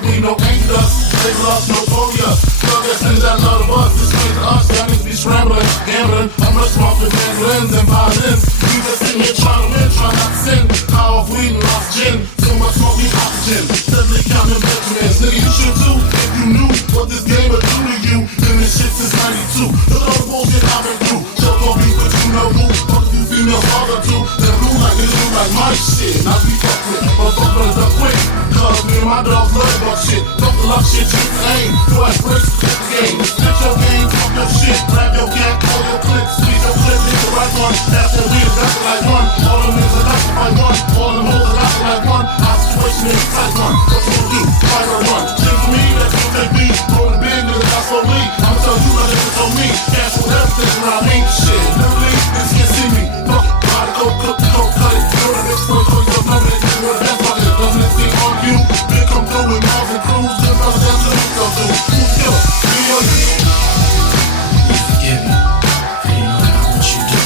We no ain't us, they lost Notorious Thugs, that's that love of us. This means us, y'all niggas be scrambling, gambling. I'm much more for mandolins and violins. We just sitting here trying to win, trying not to sin. High off weed and lost gin, so much smoke, we oxygen. Steadily counting Benjamins. Nigga, you should too, if you knew what this game would do to you. Been this shit since 92. Look at all the bullshit I've been through. Joke gon' be with you know who. Fuck a few females, all the two. They're blue like they do like my shit. Not be fucked with, but fuck with us up quick. Cause me and my dogs love about shit. Fuck the luck shit, shoot the aim. Go ahead, break the game. Split your game, fuck your shit. Grab your gat, call your clip. Squeeze your clip, hit the right one. After we got to like one. All them niggas are got to fight one. All them hoes are got to like one. Our situation is tight one. What you gonna do? Fight or run? Shit for me, that's what they be. Rolling big, niggas got so lead. I'ma tell you that it's on me. Cash with everything around me. Shit, literally, niggas can't see me. Fuck, body go cook, go cut it. You're the next one, so you're not gonna do it. That's fucking it. Doesn't it seem on you? Big come through with Mars and Cruz. Good brothers, that's what we go do. Who's killer? Me or you? You forgive me. You know not what you do.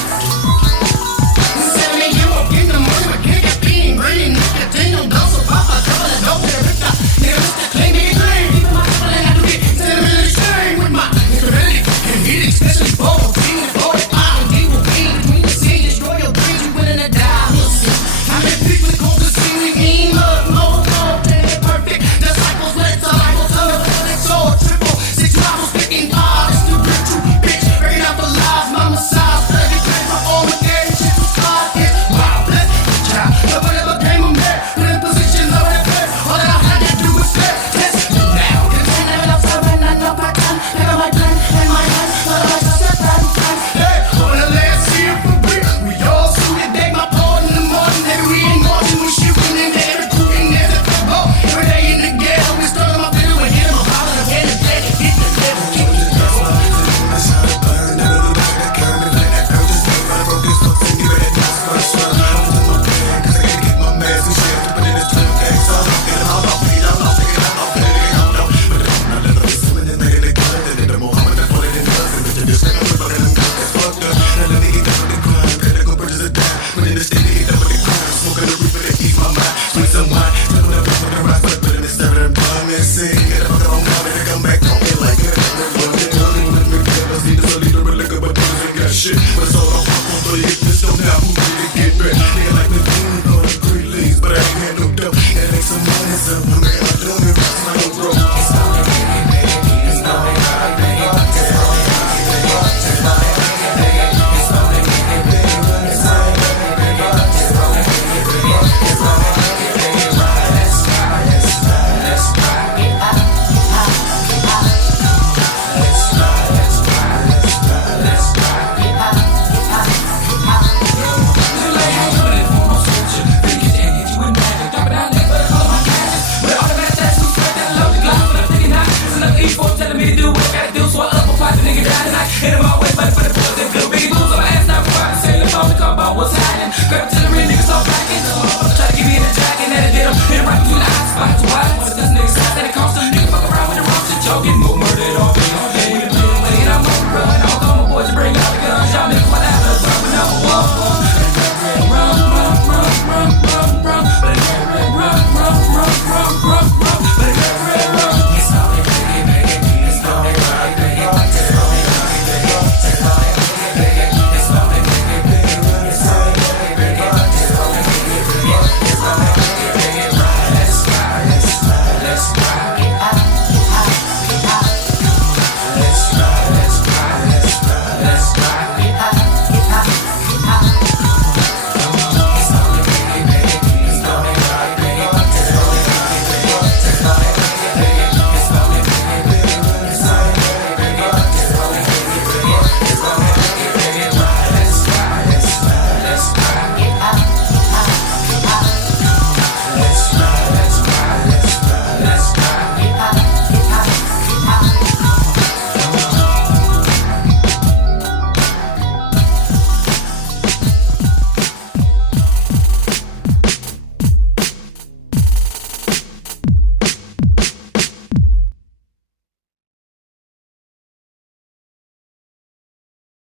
Selling you up in the morning with nicotine, green, nicotine, don't so pop, I cover the dope, they're ripped up. They're Mr. Clean, me clean. Keep my people and I do get sentimentally strained with my incredibility and heat, especially bold. Team and bold, I and will be between the scenes, destroy your dreams, you winning a die. We'll see. I'm in peace with the cold to see me mean, look, no, they're perfect. Disciples, let's arrival, tell them what it's all triple. 6 rivals picking hard, it's too good, true bitch. Bring out the lies, mama size, 30 grand for all my game, shit was hard, it's wow, bless the child. Nobody ever came on there, put in position, love that fair. All that I had to do was stare, test me now. Contain never love, surrender, no part time. Never my plan, in my hand, not a much set, right time. Hey, on the last year for real, we all suited, beg my pardon in the morning. Maybe we ain't marching, we shooting in there, recruiting there, the football. Every day in the ghetto, we started my video and hit him, I'm hollering again and dead, hit the devil, kick the devil. Shit, but it's all I'm fucking, but if this don't now, who did it get back?